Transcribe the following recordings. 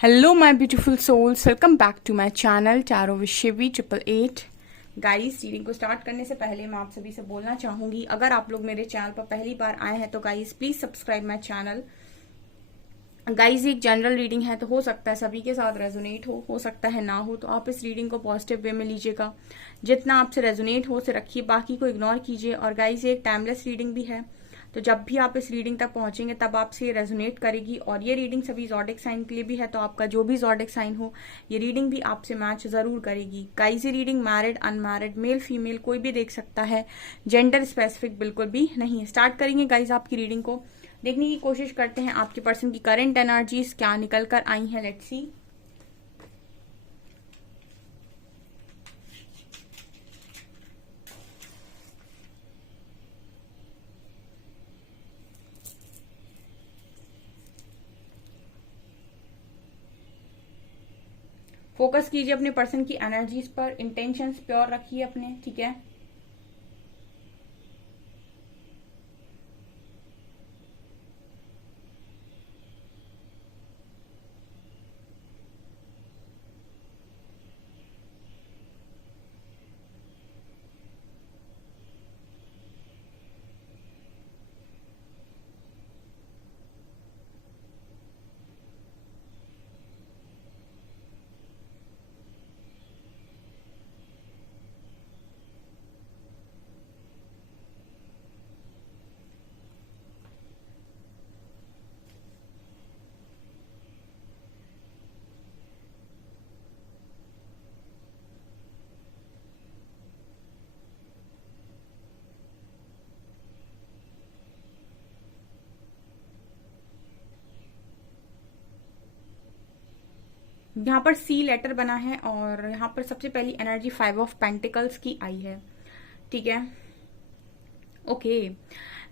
Hello my beautiful souls, welcome back to my channel tarot with Shivi 888। Guys, reading को start करने से पहले मैं आप सभी से बोलना चाहूंगी, अगर आप लोग मेरे चैनल पर पहली बार आए हैं तो guys please subscribe my channel. Guys, एक जनरल रीडिंग है तो हो सकता है सभी के साथ रेजोनेट हो सकता है ना हो, तो आप इस रीडिंग को पॉजिटिव वे में लीजिएगा। जितना आपसे रेजोनेट हो उसे रखिए, बाकी को इग्नोर कीजिए। और गाइस, ये एक टाइमलेस रीडिंग भी है, तो जब भी आप इस रीडिंग तक पहुंचेंगे तब आपसे रेजोनेट करेगी। और ये रीडिंग सभी ज़ोडिक साइन के लिए भी है, तो आपका जो भी ज़ोडिक साइन हो ये रीडिंग भी आपसे मैच जरूर करेगी। गाइस, ये reading married, unmarried, male female कोई भी देख सकता है, जेंडर स्पेसिफिक बिल्कुल भी नहीं है। स्टार्ट करेंगे गाइस आपकी रीडिंग को, देखने की कोशिश करते हैं आपके पर्सन की करंट एनर्जीज क्या निकल कर आई हैं। Let's see. फोकस कीजिए अपने पर्सन की एनर्जीज पर, इंटेंशंस प्योर रखिए अपने, ठीक है। यहाँ पर सी लेटर बना है और यहाँ पर सबसे पहली एनर्जी 5 ऑफ पेंटिकल्स की आई है, ठीक है। ओके,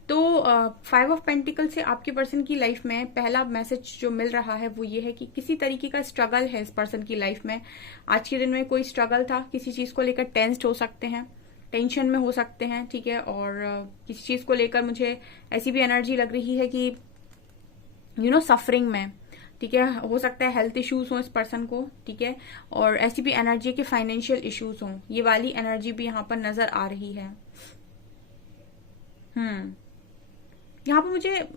तो 5 ऑफ पेंटिकल से आपके पर्सन की लाइफ में पहला मैसेज जो मिल रहा है वो ये है कि किसी तरीके का स्ट्रगल है इस पर्सन की लाइफ में। आज के दिन में कोई स्ट्रगल था, किसी चीज को लेकर टेंस्ड हो सकते हैं, टेंशन में हो सकते हैं, ठीक है। और किसी चीज को लेकर मुझे ऐसी भी एनर्जी लग रही है कि सफरिंग में, ठीक है। हो सकता है हेल्थ इश्यूज हो इस पर्सन को, ठीक है। और ऐसी भी एनर्जी है कि फाइनेंशियल इश्यूज हो, ये वाली एनर्जी भी यहाँ पर नजर आ रही है। यहाँ पर मुझे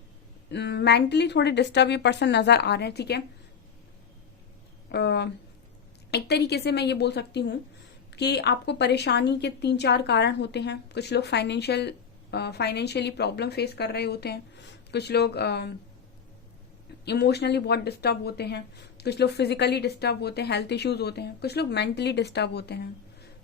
मेंटली थोड़े डिस्टर्ब ये पर्सन नजर आ रहे हैं, ठीक है। एक तरीके से मैं ये बोल सकती हूँ कि आपको परेशानी के 3-4 कारण होते हैं। कुछ लोग फाइनेंशियली प्रॉब्लम फेस कर रहे होते हैं, कुछ लोग इमोशनली बहुत डिस्टर्ब होते हैं, कुछ लोग फिजिकली डिस्टर्ब होते हैं, हेल्थ इश्यूज होते हैं, कुछ लोग मेंटली डिस्टर्ब होते हैं।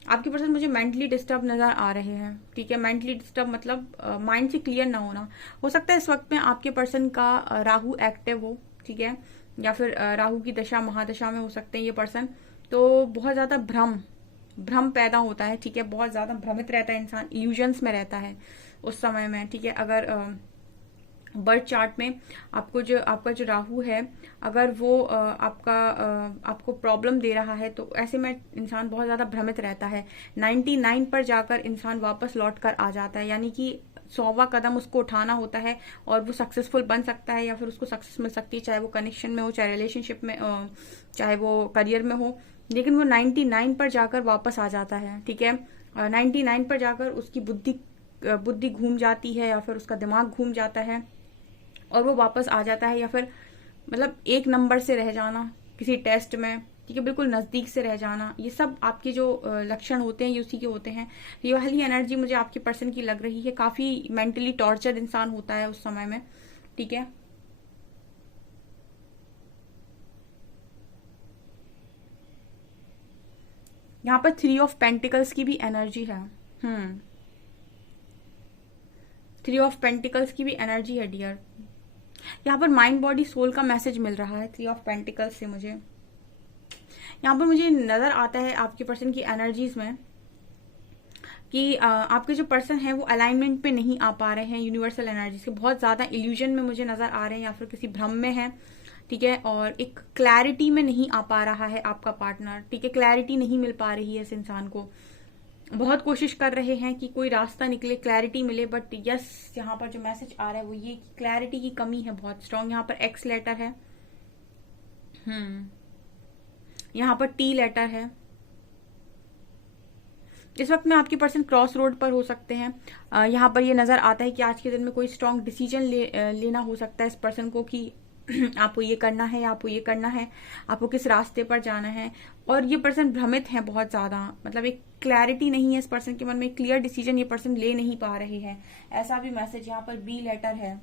आपके पर्सन मुझे मेंटली डिस्टर्ब नजर आ रहे हैं, ठीक है। मेंटली डिस्टर्ब मतलब माइंड से क्लियर ना होना। हो सकता है इस वक्त में आपके पर्सन का राहु एक्टिव हो, ठीक है, या फिर राहु की दशा महादशा में हो सकते हैं ये पर्सन। तो बहुत ज्यादा भ्रम पैदा होता है, ठीक है। बहुत ज्यादा भ्रमित रहता है इंसान, इल्यूजन्स में रहता है उस समय में, ठीक है। अगर बर्थ चार्ट में आपका जो राहु है, अगर वो आपको प्रॉब्लम दे रहा है तो ऐसे में इंसान बहुत ज्यादा भ्रमित रहता है। 99 पर जाकर इंसान वापस लौट कर आ जाता है, यानी कि 100वां कदम उसको उठाना होता है और वो सक्सेसफुल बन सकता है या फिर उसको सक्सेस मिल सकती है, चाहे वो कनेक्शन में हो, चाहे रिलेशनशिप में, चाहे वो करियर में हो। लेकिन वो 99 पर जाकर वापस आ जाता है, ठीक है। 99 पर जाकर उसकी बुद्धि घूम जाती है या फिर उसका दिमाग घूम जाता है और वो वापस आ जाता है। या फिर मतलब एक नंबर से रह जाना किसी टेस्ट में, ठीक है, बिल्कुल नजदीक से रह जाना, ये सब आपके जो लक्षण होते हैं ये उसी के होते हैं। ये वाली एनर्जी मुझे आपके पर्सन की लग रही है। काफी मेंटली टॉर्चर्ड इंसान होता है उस समय में, ठीक है। यहाँ पर 3 ऑफ पेंटिकल्स की भी एनर्जी है। 3 ऑफ पेंटिकल्स की भी एनर्जी है डियर। यहाँ पर माइंड बॉडी सोल का मैसेज मिल रहा है 3 ऑफ पेंटिकल्स से मुझे। यहाँ पर मुझे नजर आता है आपके पर्सन की एनर्जीज में कि आपके जो पर्सन है वो अलाइनमेंट पे नहीं आ पा रहे हैं यूनिवर्सल एनर्जीज के, बहुत ज्यादा इल्यूजन में मुझे नजर आ रहे हैं या फिर किसी भ्रम में है, ठीक है। और एक क्लैरिटी में नहीं आ पा रहा है आपका पार्टनर, ठीक है। क्लैरिटी नहीं मिल पा रही है इस इंसान को। बहुत कोशिश कर रहे हैं कि कोई रास्ता निकले, क्लैरिटी मिले, बट यस, यहाँ पर जो मैसेज आ रहा है वो ये क्लैरिटी की कमी है बहुत स्ट्रांग। यहाँ पर एक्स लेटर है, यहाँ पर टी लेटर है। इस वक्त में आपके पर्सन क्रॉस रोड पर हो सकते हैं। यहाँ पर ये नजर आता है कि आज के दिन में कोई स्ट्रॉन्ग डिसीजन लेना हो सकता है इस पर्सन को कि आपको ये करना है या आपको ये करना है, आपको किस रास्ते पर जाना है। और ये पर्सन भ्रमित है बहुत ज्यादा, मतलब एक क्लैरिटी नहीं है इस पर्सन के मन में, क्लियर डिसीजन ये पर्सन ले नहीं पा रहे हैं, ऐसा भी मैसेज यहाँ पर बी लेटर है।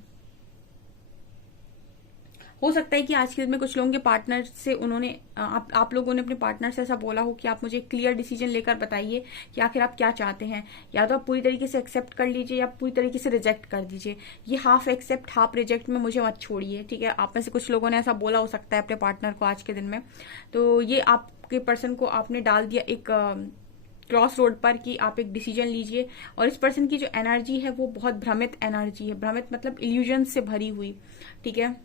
हो सकता है कि आज के दिन में कुछ लोगों के पार्टनर से उन्होंने आप लोगों ने अपने पार्टनर से ऐसा बोला हो कि आप मुझे क्लियर डिसीजन लेकर बताइए कि आखिर आप क्या चाहते हैं। या तो आप पूरी तरीके से एक्सेप्ट कर लीजिए या पूरी तरीके से रिजेक्ट कर दीजिए। ये हाफ एक्सेप्ट हाफ रिजेक्ट में मुझे मत छोड़िए, ठीक है। आप में से कुछ लोगों ने ऐसा बोला हो सकता है अपने पार्टनर को आज के दिन में। तो ये आपके पर्सन को आपने डाल दिया एक क्रॉस रोड पर कि आप एक डिसीजन लीजिए। और इस पर्सन की जो एनर्जी है वो बहुत भ्रमित एनर्जी है, भ्रमित मतलब इल्यूजन से भरी हुई, ठीक है।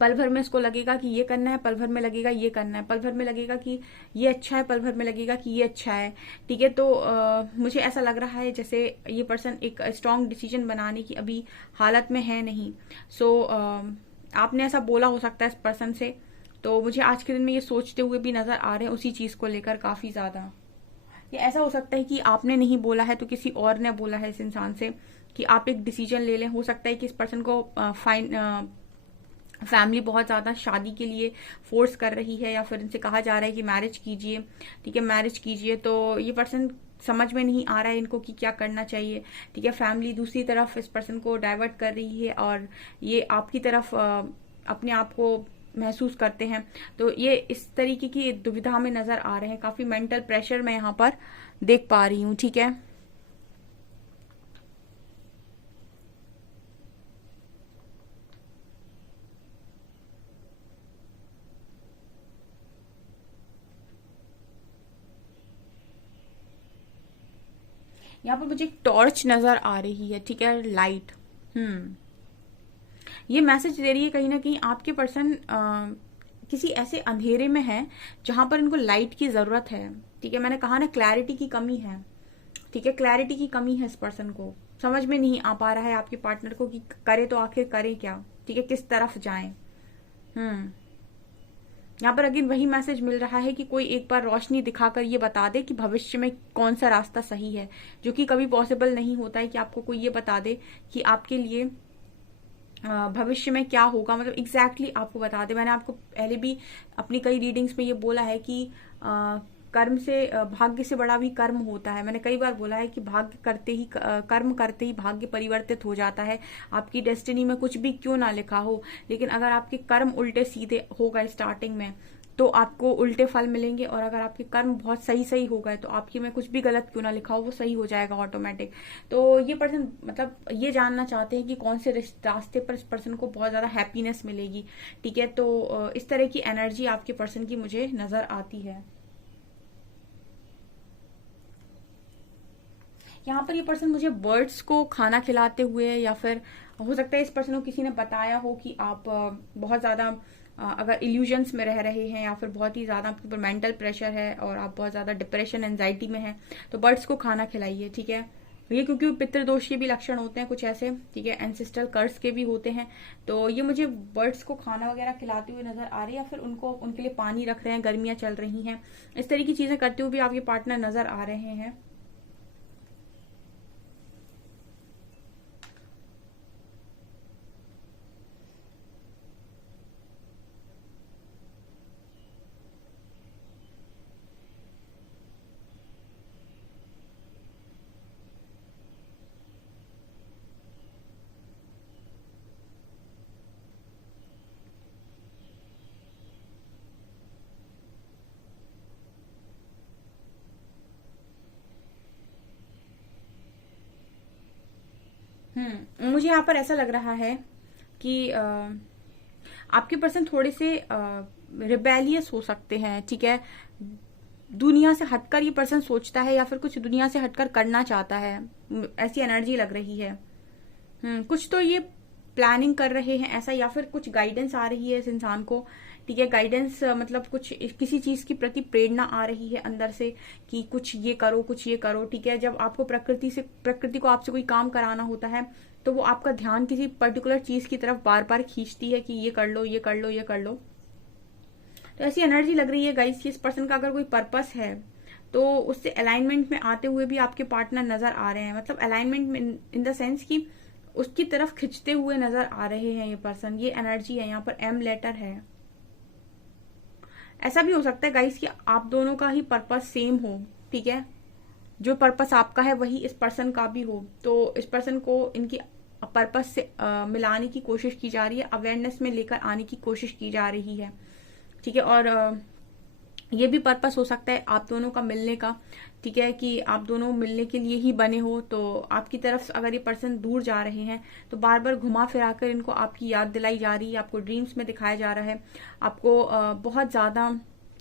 पल भर में इसको लगेगा कि ये करना है, पल भर में लगेगा ये करना है, पल भर में लगेगा कि ये अच्छा है, पल भर में लगेगा कि ये अच्छा है, ठीक है। तो मुझे ऐसा लग रहा है जैसे ये पर्सन एक स्ट्रांग डिसीजन बनाने की अभी हालत में है नहीं। आपने ऐसा बोला हो सकता है इस पर्सन से। तो मुझे आज के दिन में ये सोचते हुए भी नजर आ रहे हैं उसी चीज को लेकर काफी ज्यादा। ये ऐसा हो सकता है कि आपने नहीं बोला है तो किसी और ने बोला है इस इंसान से कि आप एक डिसीजन ले लें। हो सकता है कि इस पर्सन को फैमिली बहुत ज्यादा शादी के लिए फोर्स कर रही है या फिर इनसे कहा जा रहा है कि मैरिज कीजिए, ठीक है, मैरिज कीजिए। तो ये पर्सन समझ में नहीं आ रहा है इनको कि क्या करना चाहिए, ठीक है। फैमिली दूसरी तरफ इस पर्सन को डाइवर्ट कर रही है और ये आपकी तरफ अपने आप को महसूस करते हैं। तो ये इस तरीके की दुविधा में नजर आ रहे हैं, काफी मेंटल प्रेशर मैं यहाँ पर देख पा रही हूँ, ठीक है। यहाँ पर मुझे एक टॉर्च नजर आ रही है, ठीक है, लाइट। ये मैसेज दे रही है कहीं ना कहीं आपके पर्सन किसी ऐसे अंधेरे में है जहां पर इनको लाइट की जरूरत है, ठीक है। मैंने कहा ना क्लैरिटी की कमी है, ठीक है, क्लैरिटी की कमी है इस पर्सन को। समझ में नहीं आ पा रहा है आपके पार्टनर को कि करे तो आखिर करे क्या, ठीक है, किस तरफ जाए। यहाँ पर अगेन वही मैसेज मिल रहा है कि कोई एक बार रोशनी दिखाकर ये बता दे कि भविष्य में कौन सा रास्ता सही है, जो कि कभी पॉसिबल नहीं होता है कि आपको कोई ये बता दे कि आपके लिए भविष्य में क्या होगा, मतलब एग्जैक्टली आपको बता दे। मैंने आपको पहले भी अपनी कई रीडिंग्स में ये बोला है कि कर्म से भाग्य से बड़ा भी कर्म होता है। मैंने कई बार बोला है कि भाग्य करते ही कर्म करते ही भाग्य परिवर्तित हो जाता है। आपकी डेस्टिनी में कुछ भी क्यों ना लिखा हो, लेकिन अगर आपके कर्म उल्टे सीधे हो गए स्टार्टिंग में तो आपको उल्टे फल मिलेंगे। और अगर आपके कर्म बहुत सही सही हो गए तो आपके में कुछ भी गलत क्यों ना लिखा हो वो सही हो जाएगा ऑटोमेटिक। तो ये पर्सन मतलब ये जानना चाहते हैं कि कौन से रास्ते पर इस पर्सन को बहुत ज्यादा हैप्पीनेस मिलेगी, ठीक है। तो इस तरह की एनर्जी आपके पर्सन की मुझे नजर आती है। यहाँ पर ये पर्सन मुझे बर्ड्स को खाना खिलाते हुए, या फिर हो सकता है इस पर्सन को किसी ने बताया हो कि आप बहुत ज्यादा अगर इल्यूजन्स में रह रहे हैं या फिर बहुत ही ज्यादा आपके ऊपर मेंटल प्रेशर है और आप बहुत ज्यादा डिप्रेशन एंजाइटी में हैं तो बर्ड्स को खाना खिलाइए, ठीक है। ये क्योंकि पितृदोष के भी लक्षण होते हैं कुछ ऐसे, ठीक है, एंसेस्ट्रल कर्स के भी होते हैं। तो ये मुझे बर्ड्स को खाना वगैरह खिलाते हुए नजर आ रही है, या फिर उनको उनके लिए पानी रख रहे हैं, गर्मियां चल रही हैं, इस तरह की चीजें करते हुए भी आपके पार्टनर नजर आ रहे हैं। मुझे यहाँ पर ऐसा लग रहा है कि आपके पर्सन थोड़े से रिबेलियस हो सकते हैं, ठीक है। दुनिया से हटकर ये पर्सन सोचता है या फिर कुछ दुनिया से हटकर करना चाहता है, ऐसी एनर्जी लग रही है। कुछ तो ये प्लानिंग कर रहे हैं ऐसा, या फिर कुछ गाइडेंस आ रही है इस इंसान को, ठीक है। गाइडेंस मतलब कुछ किसी चीज की प्रति प्रेरणा आ रही है अंदर से कि कुछ ये करो, कुछ ये करो, ठीक है। जब आपको प्रकृति को आपसे कोई काम कराना होता है तो वो आपका ध्यान किसी पर्टिकुलर चीज की तरफ बार बार खींचती है कि ये कर लो, ये कर लो, ये कर लो। तो ऐसी एनर्जी लग रही है गाइस कि इस पर्सन का अगर कोई पर्पस है तो उससे अलाइनमेंट में आते हुए भी आपके पार्टनर नजर आ रहे हैं। मतलब अलाइनमेंट में इन द सेंस कि उसकी तरफ खिंचते हुए नजर आ रहे हैं ये पर्सन। ये एनर्जी है, यहाँ पर एम लेटर है। ऐसा भी हो सकता है गाइस कि आप दोनों का ही पर्पस सेम हो, ठीक है, जो पर्पस आपका है वही इस पर्सन का भी हो। तो इस पर्सन को इनकी पर्पस से मिलाने की कोशिश की जा रही है, अवेयरनेस में लेकर आने की कोशिश की जा रही है, ठीक है। और ये भी पर्पस हो सकता है आप दोनों का मिलने का, ठीक है, कि आप दोनों मिलने के लिए ही बने हो। तो आपकी तरफ अगर ये पर्सन दूर जा रहे हैं तो बार बार घुमा फिरा कर इनको आपकी याद दिलाई जा रही है, आपको ड्रीम्स में दिखाया जा रहा है, आपको बहुत ज्यादा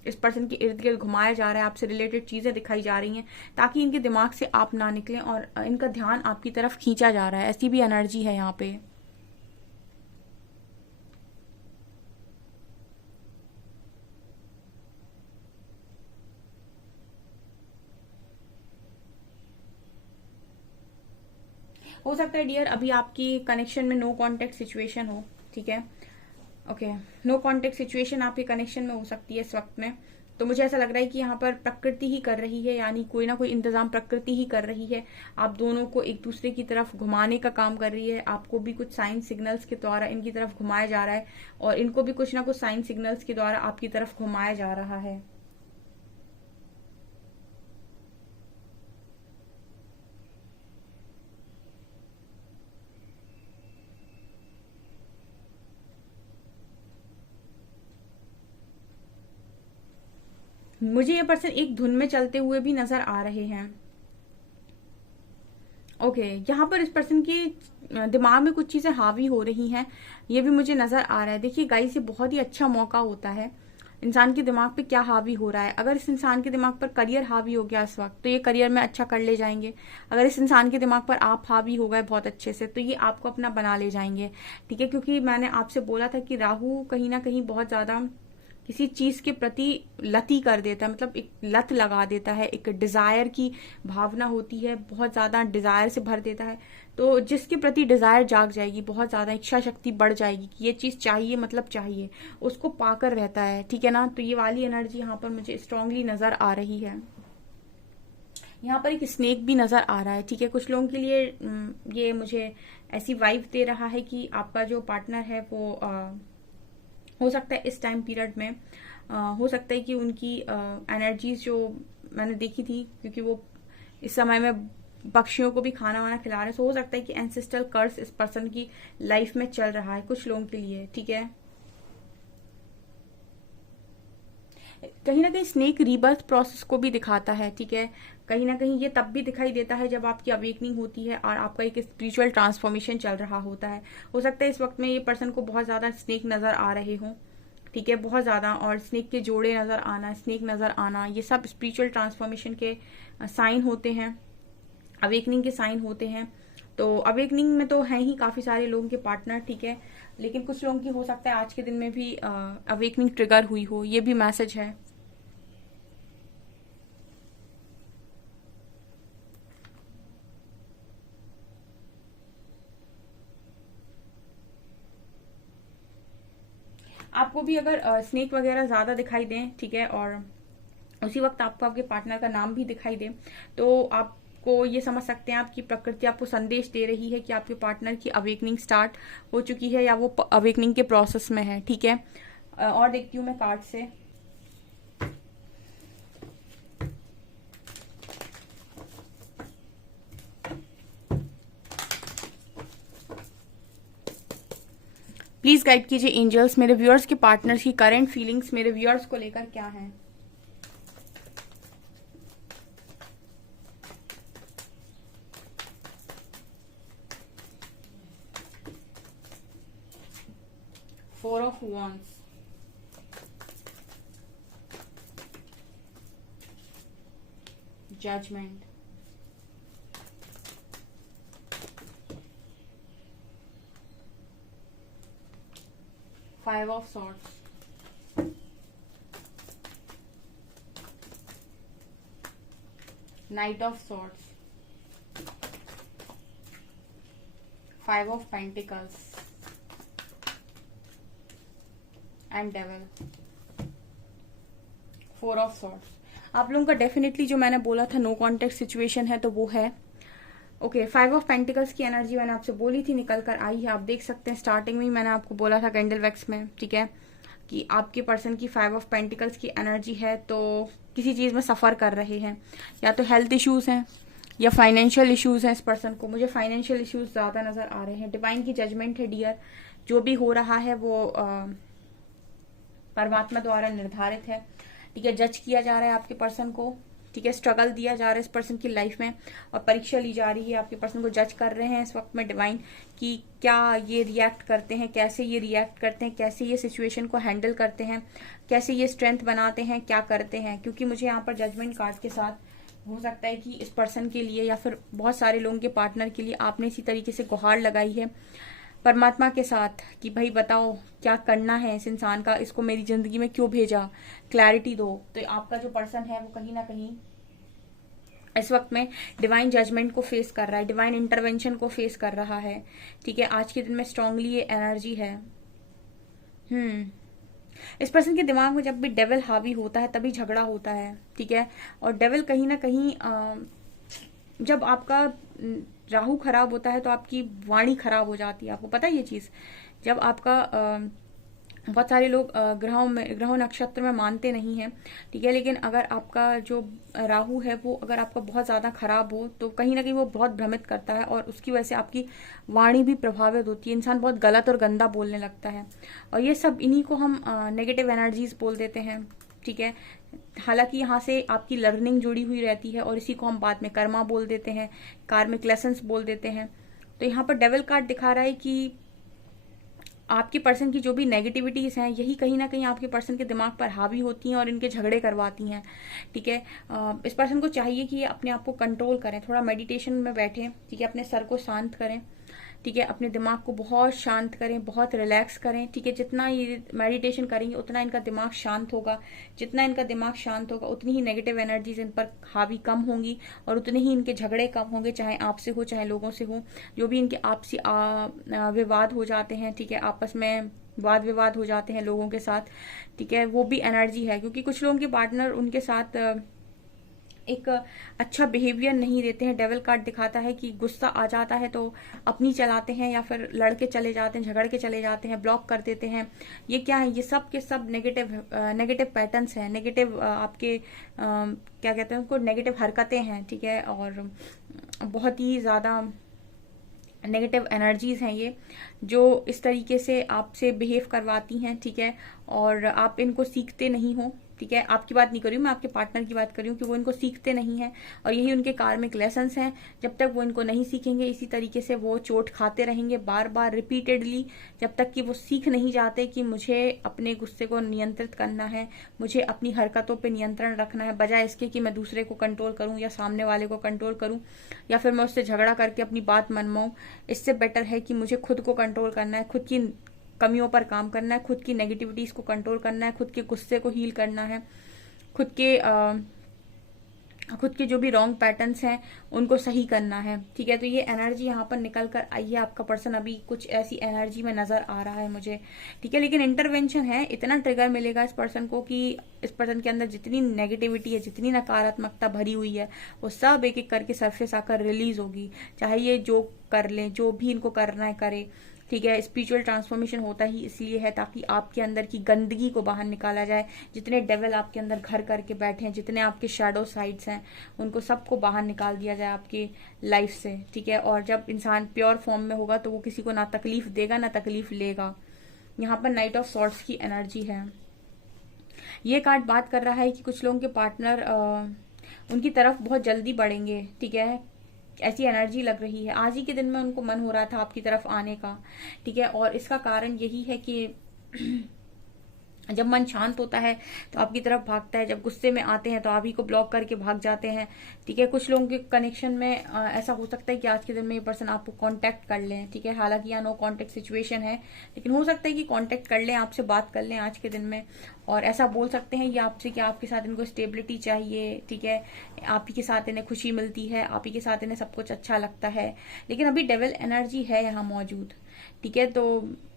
इस पर्सन के इर्द गिर्द घुमाया जा रहा है, आपसे रिलेटेड चीजें दिखाई जा रही हैं ताकि इनके दिमाग से आप ना निकलें और इनका ध्यान आपकी तरफ खींचा जा रहा है। ऐसी भी एनर्जी है यहाँ पे। हो सकता है डियर अभी आपकी कनेक्शन में नो कांटेक्ट सिचुएशन हो, ठीक है, ओके, नो कांटेक्ट सिचुएशन आपके कनेक्शन में हो सकती है इस वक्त में। तो मुझे ऐसा लग रहा है कि यहाँ पर प्रकृति ही कर रही है, यानी कोई ना कोई इंतजाम प्रकृति ही कर रही है, आप दोनों को एक दूसरे की तरफ घुमाने का काम कर रही है। आपको भी कुछ साइन सिग्नल्स के द्वारा इनकी तरफ घुमाया जा रहा है और इनको भी कुछ ना कुछ साइन सिग्नल्स के द्वारा आपकी तरफ घुमाया जा रहा है। मुझे ये पर्सन एक धुन में चलते हुए भी नजर आ रहे हैं। ओके, यहाँ पर इस पर्सन के दिमाग में कुछ चीजें हावी हो रही हैं, ये भी मुझे नजर आ रहा है। देखिए गाइस, ये बहुत ही अच्छा मौका होता है इंसान के दिमाग पे क्या हावी हो रहा है। अगर इस इंसान के दिमाग पर करियर हावी हो गया इस वक्त तो ये करियर में अच्छा कर ले जाएंगे। अगर इस इंसान के दिमाग पर आप हावी हो गए बहुत अच्छे से तो ये आपको अपना बना ले जाएंगे, ठीक है। क्योंकि मैंने आपसे बोला था कि राहु कहीं ना कहीं बहुत ज्यादा किसी चीज के प्रति लती कर देता है, मतलब एक लत लगा देता है, एक डिजायर की भावना होती है, बहुत ज्यादा डिजायर से भर देता है। तो जिसके प्रति डिजायर जाग जाएगी, बहुत ज्यादा इच्छा शक्ति बढ़ जाएगी कि ये चीज चाहिए, मतलब चाहिए, उसको पाकर रहता है, ठीक है ना। तो ये वाली एनर्जी यहाँ पर मुझे स्ट्रांगली नजर आ रही है। यहाँ पर एक स्नेक भी नजर आ रहा है, ठीक है। कुछ लोगों के लिए ये मुझे ऐसी वाइब दे रहा है कि आपका जो पार्टनर है वो हो सकता है इस टाइम पीरियड में हो सकता है कि उनकी एनर्जीज जो मैंने देखी थी, क्योंकि वो इस समय में पक्षियों को भी खाना वाना खिला रहे हैं, तो हो सकता है कि एंसेस्ट्रल कर्स इस पर्सन की लाइफ में चल रहा है कुछ लोगों के लिए, ठीक है। कहीं ना कहीं स्नेक रीबर्थ प्रोसेस को भी दिखाता है, ठीक है। कहीं ना कहीं ये तब भी दिखाई देता है जब आपकी अवेकनिंग होती है और आपका एक स्पिरिचुअल ट्रांसफॉर्मेशन चल रहा होता है। हो सकता है इस वक्त में ये पर्सन को बहुत ज्यादा स्नेक नजर आ रहे हों, ठीक है, बहुत ज्यादा, और स्नेक के जोड़े नजर आना, स्नेक नजर आना, ये सब स्पिरिचुअल ट्रांसफॉर्मेशन के साइन होते हैं, अवेकनिंग के साइन होते हैं। तो अवेकनिंग में तो हैं ही काफी सारे लोगों के पार्टनर, ठीक है, लेकिन कुछ लोगों की हो सकता है आज के दिन में भी अवेकनिंग ट्रिगर हुई हो, ये भी मैसेज है। आपको भी अगर स्नेक वगैरह ज्यादा दिखाई दें, ठीक है, और उसी वक्त आपको आपके पार्टनर का नाम भी दिखाई दे, तो आपको ये समझ सकते हैं आप कि प्रकृति आपको संदेश दे रही है कि आपके पार्टनर की अवेकनिंग स्टार्ट हो चुकी है या वो अवेकनिंग के प्रोसेस में है, ठीक है। और देखती हूँ मैं कार्ड से। प्लीज गाइड कीजिए एंजल्स, मेरे व्यूअर्स के पार्टनर्स की करंट फीलिंग्स मेरे व्यूअर्स को लेकर क्या है। Four of wands, judgement, five of swords, knight of swords, five of pentacles and devil. 4 of swords. आप लोगों का डेफिनेटली जो मैंने बोला था नो कॉन्टेक्ट सिचुएशन है, तो वो है। ओके, 5 ऑफ पेंटिकल्स की एनर्जी मैंने आपसे बोली थी, निकल कर आई है। आप देख सकते हैं स्टार्टिंग में ही मैंने आपको बोला था कैंडल वैक्स में, ठीक है, कि आपके पर्सन की 5 ऑफ पेंटिकल्स की एनर्जी है, तो किसी चीज में सफर कर रहे हैं, या तो हेल्थ इश्यूज हैं या फाइनेंशियल इश्यूज हैं। इस पर्सन को मुझे फाइनेंशियल इश्यूज ज्यादा नजर आ रहे हैं। डिवाइन की जजमेंट है डियर, जो भी हो रहा है वो परमात्मा द्वारा निर्धारित है, ठीक है। जज किया जा रहा है आपके पर्सन को, ठीक है। स्ट्रगल दिया जा रहा है इस पर्सन की लाइफ में, और परीक्षा ली जा रही है। आपके पर्सन को जज कर रहे हैं इस वक्त में डिवाइन, कि क्या ये रिएक्ट करते हैं, कैसे ये रिएक्ट करते हैं, कैसे ये सिचुएशन को हैंडल करते हैं, कैसे ये स्ट्रेंथ बनाते हैं, क्या करते हैं। क्योंकि मुझे यहाँ पर जजमेंट कार्ड के साथ हो सकता है कि इस पर्सन के लिए या फिर बहुत सारे लोगों के पार्टनर के लिए आपने इसी तरीके से गुहार लगाई है परमात्मा के साथ कि भाई बताओ क्या करना है इस इंसान का, इसको मेरी जिंदगी में क्यों भेजा, क्लैरिटी दो। तो आपका जो पर्सन है वो कहीं ना कहीं इस वक्त में डिवाइन जजमेंट को फेस कर रहा है, डिवाइन इंटरवेंशन को फेस कर रहा है, ठीक है। आज के दिन में स्ट्रांगली ये एनर्जी है। इस पर्सन के दिमाग में जब भी डेविल हावी होता है तभी झगड़ा होता है, ठीक है। और डेविल कहीं ना कहीं जब आपका राहु खराब होता है तो आपकी वाणी खराब हो जाती है। आपको पता है ये चीज, जब आपका बहुत सारे लोग ग्रहों नक्षत्र में मानते नहीं हैं, ठीक है, लेकिन अगर आपका जो राहु है वो अगर आपका बहुत ज्यादा खराब हो तो कहीं ना कहीं वो बहुत भ्रमित करता है, और उसकी वजह से आपकी वाणी भी प्रभावित होती है। इंसान बहुत गलत और गंदा बोलने लगता है, और ये सब इन्हीं को हम नेगेटिव एनर्जीज बोल देते हैं, ठीक है। हालांकि यहाँ से आपकी लर्निंग जुड़ी हुई रहती है, और इसी को हम बाद में कर्मा बोल देते हैं, कार्मिक लेसन्स बोल देते हैं। तो यहाँ पर डेविल कार्ड दिखा रहा है कि आपके पर्सन की जो भी नेगेटिविटीज हैं यही कहीं ना कहीं आपके पर्सन के दिमाग पर हावी होती हैं और इनके झगड़े करवाती हैं, ठीक है। इस पर्सन को चाहिए कि ये अपने आप को कंट्रोल करें, थोड़ा मेडिटेशन में बैठें, ठीक है, अपने सर को शांत करें, ठीक है, अपने दिमाग को बहुत शांत करें, बहुत रिलैक्स करें, ठीक है। जितना ये मेडिटेशन करेंगे उतना इनका दिमाग शांत होगा, जितना इनका दिमाग शांत होगा उतनी ही नेगेटिव एनर्जीज इन पर हावी कम होंगी, और उतने ही इनके झगड़े कम होंगे, चाहे आपसे हो चाहे लोगों से हो। जो भी इनके आपसी विवाद हो जाते हैं, ठीक है, आपस में वाद विवाद हो जाते हैं लोगों के साथ, ठीक है, वो भी एनर्जी है। क्योंकि कुछ लोगों के पार्टनर उनके साथ एक अच्छा बिहेवियर नहीं देते हैं। डेविल कार्ड दिखाता है कि गुस्सा आ जाता है तो अपनी चलाते हैं, या फिर लड़के चले जाते हैं, झगड़ के चले जाते हैं, ब्लॉक कर देते हैं। ये क्या है, ये सब के सब नेगेटिव पैटर्न्स हैं, नेगेटिव आपके क्या कहते हैं उनको, नेगेटिव हरकतें हैं, ठीक है। और बहुत ही ज्यादा नेगेटिव एनर्जीज हैं ये, जो इस तरीके से आपसे बिहेव करवाती हैं, ठीक है। और आप इनको सीखते नहीं हो, ठीक है। आपकी बात नहीं कर रही हूँ मैं, आपके पार्टनर की बात कर रही हूँ कि वो इनको सीखते नहीं हैं, और यही उनके कार्मिक लेसन्स हैं। जब तक वो इनको नहीं सीखेंगे इसी तरीके से वो चोट खाते रहेंगे बार बार रिपीटेडली, जब तक कि वो सीख नहीं जाते कि मुझे अपने गुस्से को नियंत्रित करना है, मुझे अपनी हरकतों पर नियंत्रण रखना है, बजाय इसके कि मैं दूसरे को कंट्रोल करूँ या सामने वाले को कंट्रोल करूँ, या फिर मैं उससे झगड़ा करके अपनी बात मनवाऊँ। इससे बेटर है कि मुझे खुद को कंट्रोल करना है, खुद की कमियों पर काम करना है, खुद की नेगेटिविटीज को कंट्रोल करना है, खुद के गुस्से को हील करना है, खुद के जो भी रॉन्ग पैटर्न्स हैं उनको सही करना है, ठीक है। तो ये एनर्जी यहाँ पर निकल कर आई है। आपका पर्सन अभी कुछ ऐसी एनर्जी में नजर आ रहा है मुझे, ठीक है। लेकिन इंटरवेंशन है, इतना ट्रिगर मिलेगा इस पर्सन को कि इस पर्सन के अंदर जितनी नेगेटिविटी है, जितनी नकारात्मकता भरी हुई है, वो सब एक एक करके सरफेस आकर रिलीज होगी। चाहे ये जो कर ले, जो भी इनको करना है करे, ठीक है। स्पिरिचुअल ट्रांसफॉर्मेशन होता ही इसलिए है ताकि आपके अंदर की गंदगी को बाहर निकाला जाए। जितने डेविल आपके अंदर घर करके बैठे हैं, जितने आपके शैडो साइड्स हैं, उनको सबको बाहर निकाल दिया जाए आपकी लाइफ से, ठीक है। और जब इंसान प्योर फॉर्म में होगा तो वो किसी को ना तकलीफ देगा ना तकलीफ लेगा। यहाँ पर नाइट ऑफ सॉर्ड्स की एनर्जी है। ये कार्ड बात कर रहा है कि कुछ लोगों के पार्टनर उनकी तरफ बहुत जल्दी बढ़ेंगे, ठीक है। ऐसी एनर्जी लग रही है। आज ही के दिन में उनको मन हो रहा था आपकी तरफ आने का, ठीक है। और इसका कारण यही है कि जब मन शांत होता है तो आपकी तरफ भागता है, जब गुस्से में आते हैं तो आप ही को ब्लॉक करके भाग जाते हैं, ठीक है। कुछ लोगों के कनेक्शन में ऐसा हो सकता है कि आज के दिन में ये पर्सन आपको कांटेक्ट कर लें, ठीक है। हालांकि यहाँ नो कांटेक्ट सिचुएशन है, लेकिन हो सकता है कि कांटेक्ट कर लें, आपसे बात कर लें आज के दिन में, और ऐसा बोल सकते हैं ये आपसे कि आपके साथ इनको स्टेबिलिटी चाहिए, ठीक है। आप ही के साथ इन्हें खुशी मिलती है, आप ही के साथ इन्हें सब कुछ अच्छा लगता है। लेकिन अभी डेविल एनर्जी है यहाँ मौजूद, ठीक है। तो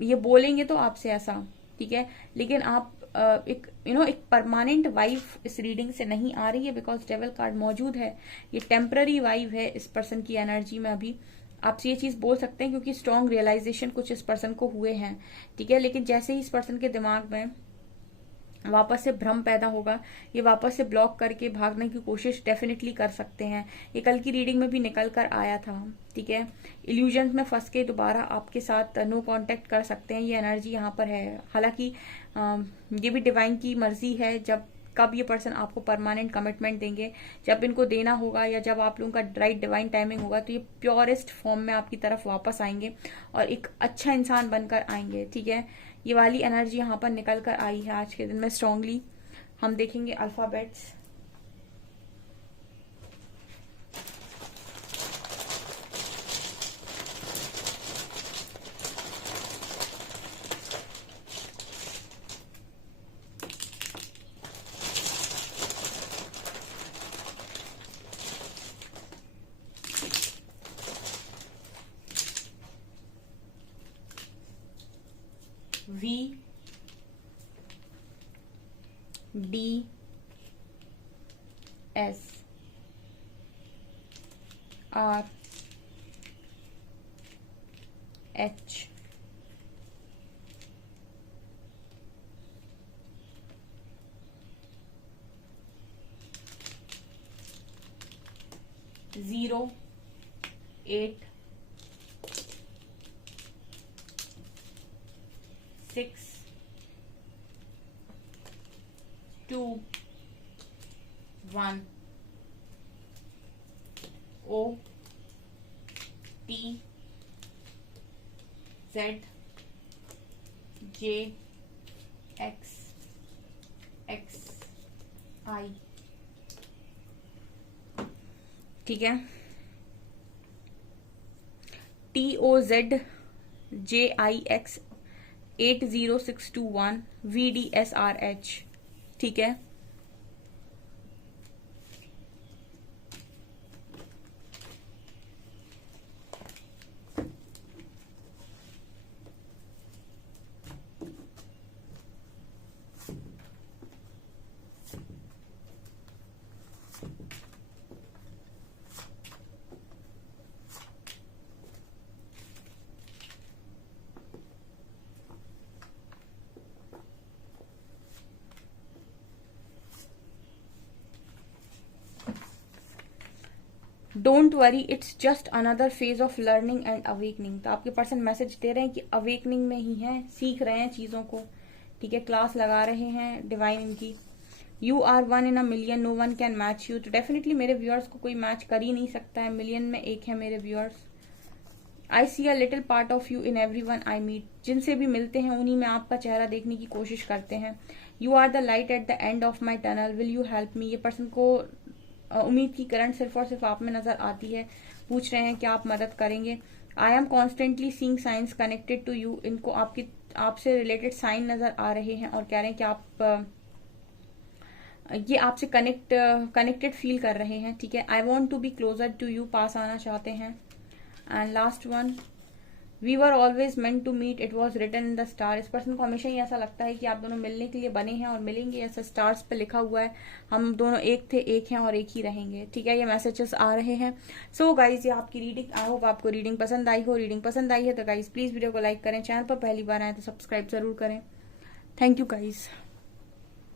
ये बोलेंगे तो आपसे ऐसा, ठीक है, लेकिन आप एक एक परमानेंट वाइब इस रीडिंग से नहीं आ रही है, बिकॉज डेविल कार्ड मौजूद है। ये टेम्पररी वाइब है इस पर्सन की एनर्जी में। अभी आपसे ये चीज बोल सकते हैं क्योंकि स्ट्रॉन्ग रियलाइजेशन कुछ इस पर्सन को हुए हैं, ठीक है। लेकिन जैसे ही इस पर्सन के दिमाग में वापस से भ्रम पैदा होगा, ये वापस से ब्लॉक करके भागने की कोशिश डेफिनेटली कर सकते हैं। ये कल की रीडिंग में भी निकल कर आया था, ठीक है। इल्यूजन में फंस के दोबारा आपके साथ नो कांटेक्ट कर सकते हैं, ये एनर्जी यहाँ पर है। हालांकि ये भी डिवाइन की मर्जी है जब कब ये पर्सन आपको परमानेंट कमिटमेंट देंगे, जब इनको देना होगा या जब आप लोगों का राइट डिवाइन टाइमिंग होगा तो ये प्योरेस्ट फॉर्म में आपकी तरफ वापस आएंगे और एक अच्छा इंसान बनकर आएंगे, ठीक है। ये वाली एनर्जी यहाँ पर निकल कर आई है आज के दिन में स्ट्रांगली। हम देखेंगे alphabets. V D S R H Zero 8 6 2 1 O T Z J X X I, ठीक है। TOZJIX 80621 VDSRH, ठीक है। Don't worry, it's just another phase of learning and awakening. तो आपके पर्सन मैसेज दे रहे हैं कि अवेकनिंग में ही हैं, सीख रहे हैं चीजों को, ठीक है। क्लास लगा रहे हैं डिवाइन इनकी। You are 1 in a million, no one can match you. तो डेफिनेटली मेरे व्यूअर्स को कोई मैच कर ही नहीं सकता है, मिलियन में एक है मेरे viewers. I see a little part of you in every one I meet. जिनसे भी मिलते हैं उन्हीं में आपका चेहरा देखने की कोशिश करते हैं। You are the light at the end of my tunnel, will you help me. ये पर्सन को उम्मीद की किरण सिर्फ और सिर्फ आप में नजर आती है, पूछ रहे हैं कि आप मदद करेंगे। I am constantly seeing signs connected to you. इनको आपसे रिलेटेड साइन नजर आ रहे हैं और कह रहे हैं कि आप ये आपसे कनेक्टेड फील कर रहे हैं, ठीक है। I want to be closer to you, पास आना चाहते हैं। And last one, we were always meant to meet, it was written in the star. इस पर्सन को हमेशा ही ऐसा लगता है कि आप दोनों मिलने के लिए बने हैं और मिलेंगे, ऐसा स्टार्स पे लिखा हुआ है। हम दोनों एक थे, एक हैं और एक ही रहेंगे, ठीक है। ये मैसेजेस आ रहे हैं। सो गाइज, ये आपकी रीडिंग, आई होप आपको रीडिंग पसंद आई हो। रीडिंग पसंद आई है तो गाइज प्लीज वीडियो को लाइक करें, चैनल पर पहली बार आए तो सब्सक्राइब जरूर करें। Thank you guys.